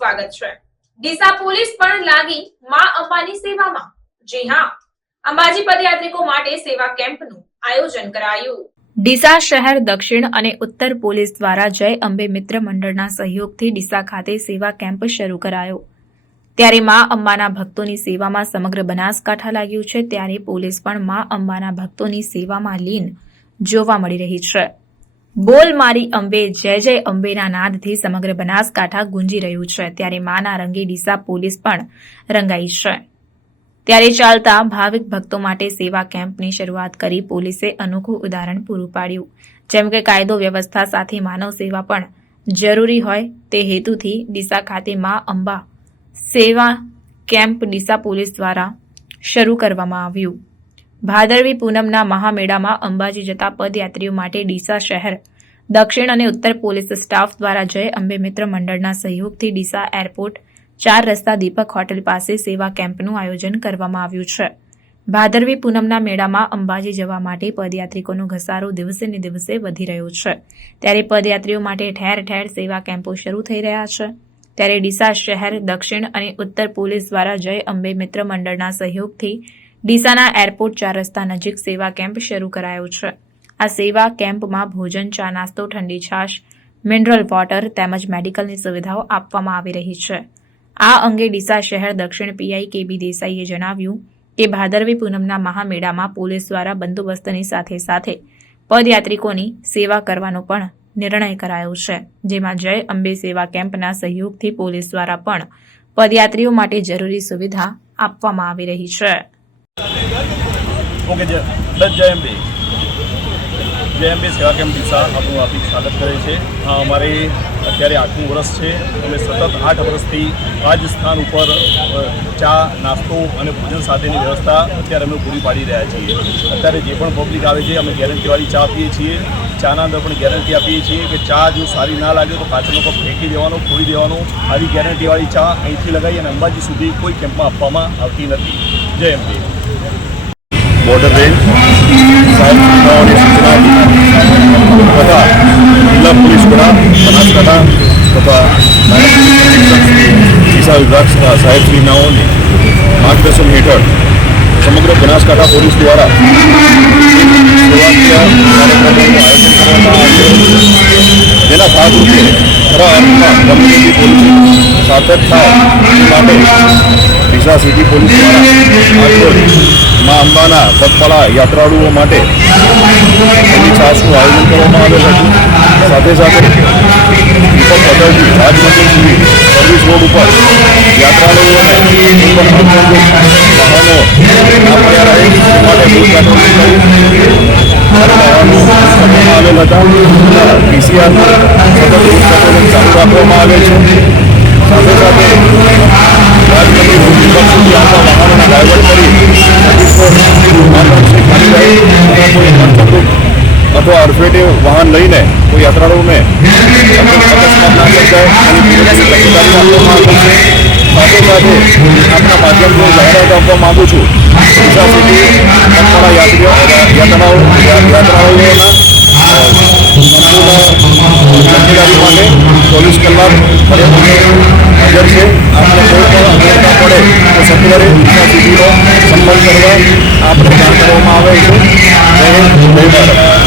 સ્વાગત છે। ડીસા પોલીસ પણ લાગી માં અંબાની સેવામાં। જી હા, અંબાજી પદયાત્રિકો માટે સેવા કેમ્પનું આયોજન કરાયું। ડીસા શહેર દક્ષિણ અને ઉત્તર પોલીસ દ્વારા જય અંબે મિત્ર મંડળના સહયોગથી ડીસા ખાતે સેવા કેમ્પ શરૂ કરાયો। ત્યારે માં અંબાના ભક્તોની સેવામાં સમગ્ર બનાસકાંઠા લાગ્યું છે, ત્યારે પોલીસ પણ માં અંબાના ભક્તોની સેવામાં લીન જોવા મળી રહી છે। બોલ મારી અંબે જય જય અંબેના નાદથી સમગ્ર બનાસકાંઠા ગુંજી રહ્યું છે, ત્યારે માના રંગે ડીસા પોલીસ પણ રંગાઈ છે। ત્યારે ચાલતા ભાવિક ભક્તો માટે સેવા કેમ્પની શરૂઆત કરી પોલીસે અનોખું ઉદાહરણ પૂરું પાડ્યું। જેમ કે કાયદો વ્યવસ્થા સાથે માનવ સેવા પણ જરૂરી હોય તે હેતુથી ડીસા ખાતે માં અંબા સેવા કેમ્પ ડીસા પોલીસ દ્વારા શરૂ કરવામાં આવ્યું। ભાદરવી પૂનમના મહામેળામાં અંબાજી જતા પદયાત્રીઓ માટે ડીસા શહેર દક્ષિણ અને ઉત્તર પોલીસ સ્ટાફ દ્વારા જય અંબે મિત્ર મંડળના સહયોગથી ડીસા એરપોર્ટ 4 રસ્તા દીપક હોટેલ પાસે સેવા કેમ્પનું આયોજન કરવામાં આવ્યું છે। ભાદરવી પૂનમના મેળામાં અંબાજી જવા માટે પદયાત્રિકોનો ઘસારો દિવસે ને દિવસે વધી રહ્યો છે, ત્યારે પદયાત્રીઓ માટે ઠેર ઠેર સેવા કેમ્પો શરૂ થઈ રહ્યા છે। ત્યારે ડીસા શહેર દક્ષિણ અને ઉત્તર પોલીસ દ્વારા જય અંબે મિત્ર મંડળના સહયોગથી ડીસાના એરપોર્ટ 4 રસ્તા નજીક સેવા કેમ્પ શરૂ કરાયો છે। આ સેવા કેમ્પમાં ભોજન, ચા નાસ્તો, ઠંડી છાશ, મિનરલ વોટર તેમજ મેડિકલની સુવિધાઓ આપવામાં આવી રહી છે। આ અંગે ડીસા શહેર દક્ષિણ પીઆઈ કેબી દેસાઈએ જણાવ્યું કે ભાદરવી પૂનમના મહામેળામાં પોલીસ દ્વારા બંદોબસ્તની સાથે સાથે પદયાત્રિકોની સેવા કરવાનો પણ નિર્ણય કરાયો છે, જેમાં જય અંબે સેવા કેમ્પના સહયોગથી પોલીસ દ્વારા પણ પદયાત્રીઓ માટે જરૂરી સુવિધા આપવામાં આવી રહી છે। जय अंबे सेवा कैम्प ડીસા આપણું હાર્દિક સ્વાગત કરે છે। અમારે અત્યારે 8મું વર્ષ છે। અમે સતત 8 વર્ષથી આ જ સ્થાન ઉપર ચા, નાસ્તો અને ભોજન સાથેની વ્યવસ્થા અત્યારે અમે પૂરી પાડી રહ્યા છીએ। અત્યારે જે પણ પબ્લિક આવે છે અમે ગેરંટીવાળી ચા આપીએ છીએ। ચાના અંદર પણ ગેરંટી આપીએ છીએ કે ચા જો સારી ના લાગે તો પાછળનો કપ ફેંકી દેવાનો, ખોલી દેવાનો। આવી ગેરંટીવાળી ચા અહીંથી લગાવી અને અંબાજી સુધી કોઈ કેમ્પમાં આપવામાં આવતી નથી। જય અંબે। बॉर्डर रेंज साहेब सूचना तथा जिला पुलिस वड़ा बनासकांठा तथा ડીસા વિભાગ સાહેબશ્રીનાઓને માર્ગદર્શન હેઠળ સમગ્ર બનાસકાંઠા પોલીસ દ્વારા સેવાકીય કાર્યક્રમોનું આયોજન કરવામાં આવ્યું, જેના ભાગરૂપે ખરા અર્થમાં કમ્યુનિટી પોલીસિંગ સાર્થક થાય તે માટે ડીસા સિટી પોલીસ દ્વારા માં અંબાના પગપાળા યાત્રાળુઓ માટે ઠંડી છાશનું આયોજન કરવામાં આવેલ હતું। સાથે સાથે દીપક હોટલથી રાજમંદિર સુધી સર્વિસ રોડ ઉપર યાત્રાળુઓને વાહનો ના પડ્યા રહે તે માટે બુથ પેટ્રોલિંગ કરી વાહનો કરવામાં આવેલ હતા। પીસીઆરનું સતત બુથ પેટ્રોલિંગ ચાલુ રાખવામાં આવે છે। સાથે સાથે રાજમંદિર સુધી આવતા વાહનોને ડાયવર્ટ કરી અથવા અડફેટે વાહન લઈને કોઈ યાત્રાળુઓને અકસ્માત ના સર્જાય એની તકેદારી રાખવામાં આવે છે। સાથે સાથે આપણા માધ્યમથી જાહેરાત આપવા માગું છું, ડીસા સિટી પગપાળા યાત્રાળુઓના સંપૂર્ણ તકેદારી માટે 24 કલાક હાજર છે। આપણે કોઈ પણ અગવડતા પડે તો સત્વરે ડીસા સિટીનો સંપર્ક કરવા આપણે જાણ કરવામાં આવે